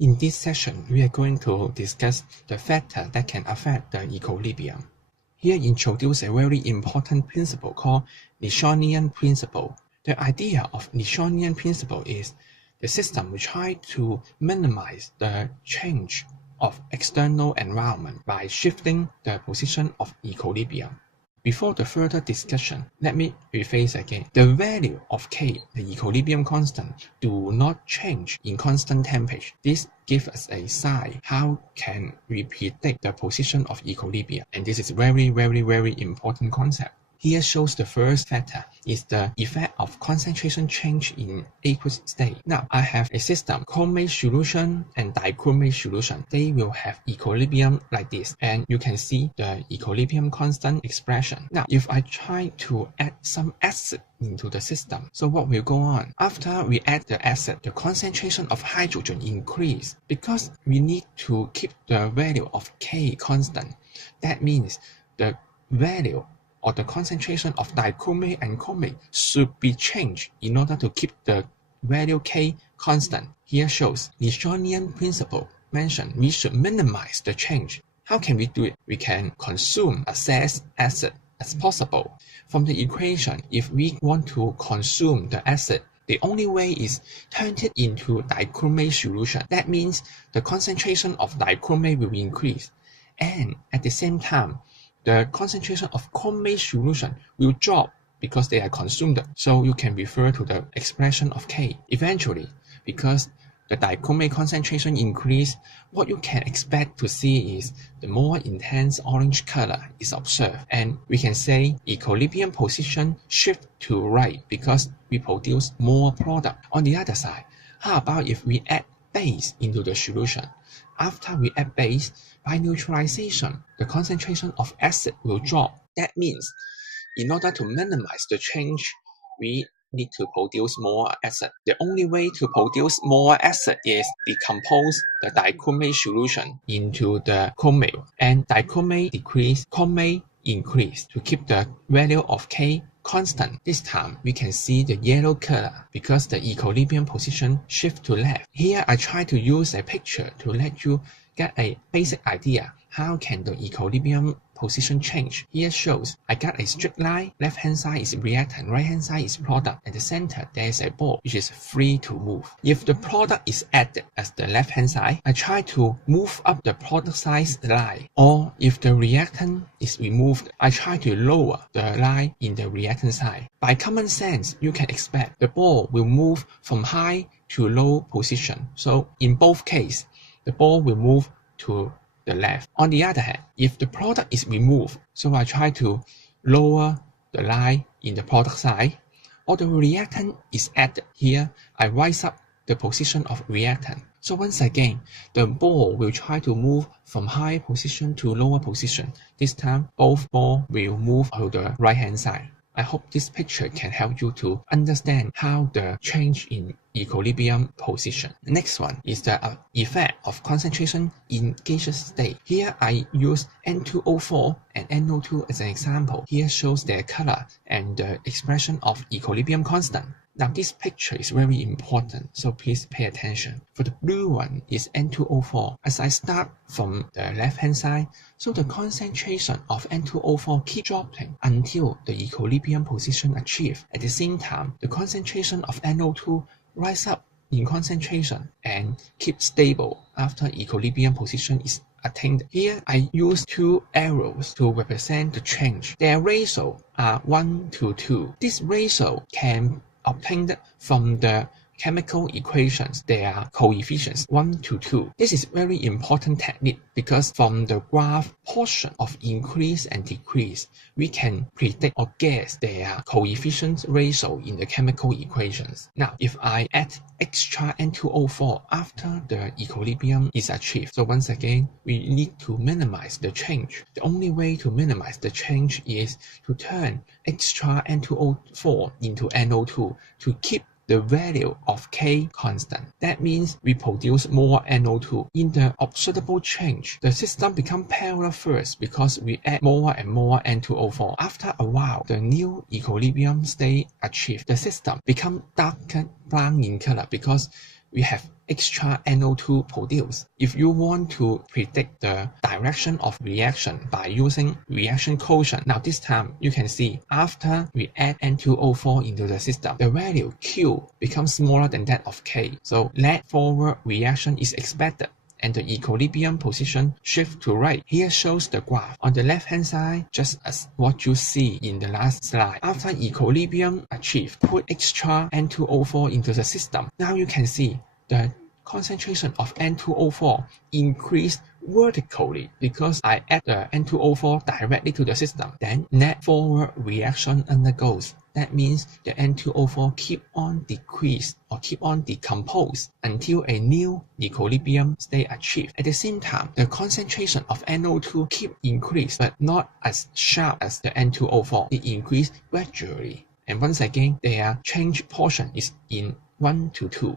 In this session, we are going to discuss the factors that can affect the equilibrium. Here introduce a very important principle called Newtonian principle. The idea of Newtonian principle is the system will try to minimize the change of external environment by shifting the position of equilibrium. Before the further discussion, let me rephrase again. The value of K, the equilibrium constant, do not change in constant temperature. This gives us a sign how can we predict the position of equilibrium. And this is very important concept. Here shows the first factor is the effect of concentration change in aqueous state. Now, I have a system, chromate solution and dichromate solution. They will have equilibrium like this, and you can see the equilibrium constant expression. Now, if I try to add some acid into the system, so what will go on? After we add the acid, the concentration of hydrogen increase because we need to keep the value of K constant. That means the value or the concentration of dichromate and chromate should be changed in order to keep the value K constant. Here shows Newtonian principle mentioned we should minimize the change. How can we do it? We can consume excess acid as possible. From the equation, if we want to consume the acid, the only way is turn it into dichromate solution. That means the concentration of dichromate will increase, and at the same time, the concentration of chromate solution will drop because they are consumed. So you can refer to the expression of K. Eventually, because the dichromate concentration increase, what you can expect to see is the more intense orange color is observed. And we can say equilibrium position shift to right because we produce more product. On the other side, how about if we add base into the solution? After we add base, by neutralization, the concentration of acid will drop. That means, in order to minimize the change, we need to produce more acid. The only way to produce more acid is decompose the dichromate solution into the chromate, and dichromate decrease, chromate increase to keep the value of K constant. This time, we can see the yellow color because the equilibrium position shift to left. Here, I try to use a picture to let you get a basic idea how can the equilibrium position change. Here shows I got a straight line, left hand side is reactant, right hand side is product. At the center there is a ball which is free to move. If the product is added as the left hand side, I try to move up the product size line, or if the reactant is removed, I try to lower the line in the reactant side. By common sense, you can expect the ball will move from high to low position. So in both cases, the ball will move to the left. On the other hand, if the product is removed, so I try to lower the line in the product side, or the reactant is added. Here, I rise up the position of reactant. So once again, the ball will try to move from high position to lower position. This time, both balls will move to the right hand side. I hope this picture can help you to understand how the change in equilibrium position. Next one is the effect of concentration in gaseous state. Here I use N2O4 and NO2 as an example. Here shows their color and the expression of equilibrium constant. Now this picture is very important, so please pay attention. For the blue one is N2O4. As I start from the left hand side, so the concentration of N2O4 keep dropping until the equilibrium position achieved. At the same time, the concentration of NO2 rise up in concentration and keep stable after equilibrium position is attained. Here I use two arrows to represent the change. Their ratio are 1 to 2. This ratio can obtained from the chemical equations. They are coefficients 1 to 2. This is very important technique because from the graph portion of increase and decrease, we can predict or guess their coefficient ratio in the chemical equations. Now, if I add extra N2O4 after the equilibrium is achieved, so once again, we need to minimize the change. The only way to minimize the change is to turn extra N2O4 into NO2 to keep the value of K constant. That means we produce more NO2. In the observable change, the system becomes parallel first because we add more and more N2O4. After a while, the new equilibrium state achieved. The system becomes darker brown in color because we have extra NO2 produced. If you want to predict the direction of reaction by using reaction quotient, now this time you can see after we add N2O4 into the system, the value Q becomes smaller than that of K. So lead forward reaction is expected and the equilibrium position shift to right. Here shows the graph. On the left hand side, just as what you see in the last slide. After equilibrium achieved, put extra N2O4 into the system. Now you can see the concentration of N2O4 increased vertically because I add the N2O4 directly to the system. Then net forward reaction undergoes. That means the N2O4 keep on decrease or keep on decompose until a new equilibrium state achieved. At the same time, the concentration of NO2 keep increase, but not as sharp as the N2O4. It increased gradually. And once again, their change portion is in 1 to 2.